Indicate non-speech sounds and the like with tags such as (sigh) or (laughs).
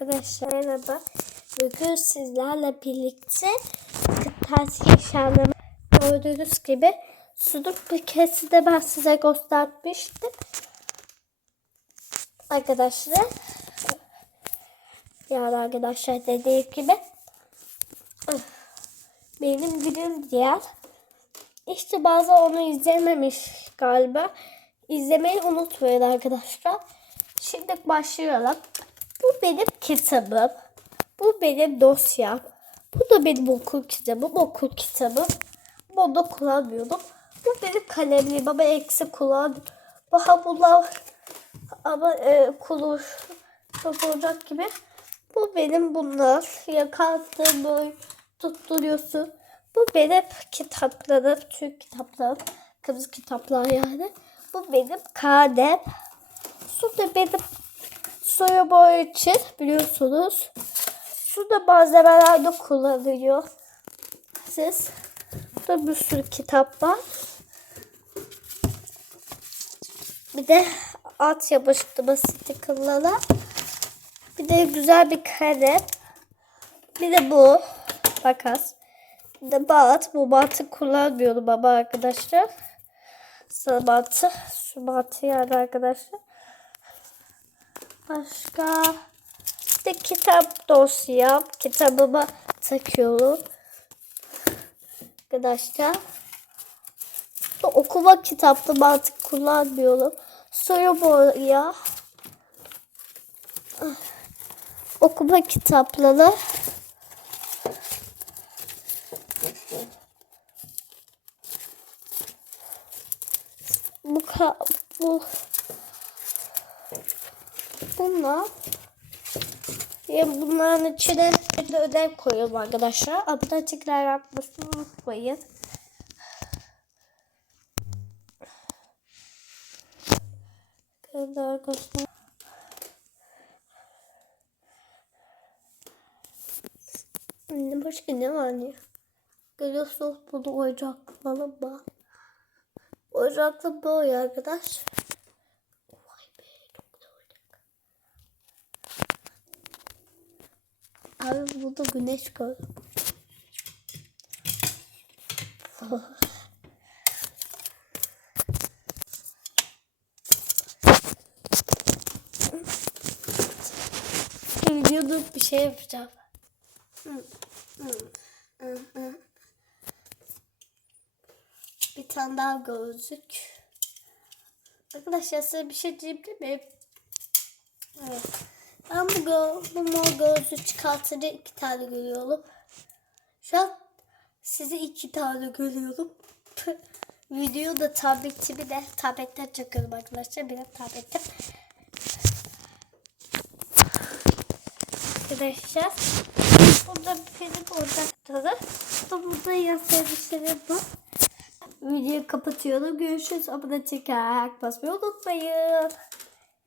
Arkadaşlar merhaba. Bugün sizlerle birlikte kırtasiye eşyalarımı gördüğünüz gibi suduk bir kesi de ben size göstermiştim. Arkadaşlar yani arkadaşlar dediğim gibi benim günüm diğer işte bazı onu izlememiş galiba. İzlemeyi unutmayın arkadaşlar. Şimdi başlayalım. Bu benim kitabım. Bu benim dosyam. Bu da benim okul kitabım. Okul kitabım. Bunu da kullanmıyordum. Bu benim kalemliğim ama eksi kullan. Daha bunlar ama e, kulur olacak gibi. Bu benim bunlar. Yakattığım böyle tutturuyorsun. Bu benim kitaplarım. Türk kitaplarım. Kırmızı kitaplar yani. Bu benim kalem. Su da benim soya boya için biliyorsunuz. Şu da malzemelerde kullanılıyor. Siz burada bir sürü kitap var. Bir de alt yapıştırma stickerları. Bir de güzel bir kalem. Bir de bu. Makas. Bir de bant. Bu bantı kullanmıyorum ama arkadaşlar. Sarı bantı. Şu bantı yani arkadaşlar. Başka işte kitap dosyam. Kitabıma takıyorum. Arkadaşlar. Okuma kitaplı artık kullanmıyorum. Soru boya. Okuma kitapları. Bu, bu bunlar ya bunların içine de ödev koyuyorum arkadaşlar. Adına tekrar yapmasını unutmayın. Kendi arkadaşlar. Ne başka ne var ya? Görüyorsunuz bunu oyuncaklı falan var. Oyuncaklı böyle arkadaş. Abi burada güneş gör. (laughs) Videoda bir şey yapacağım. Bir tane daha gözlük. Arkadaşlar size bir şey diyebilir miyim? Evet. Ben bu, gö bu mor gözlüğü çıkartınca iki tane görüyorum. Şu an size iki tane görüyorum. (laughs) Video da tabletimi de tabletten çekiyorum arkadaşlar. Benim tabletim. Arkadaşlar. Burada film orada. Da burada yazarmışlarım var. Videoyu kapatıyorum. Görüşürüz. Abone tekrar basmayı unutmayın.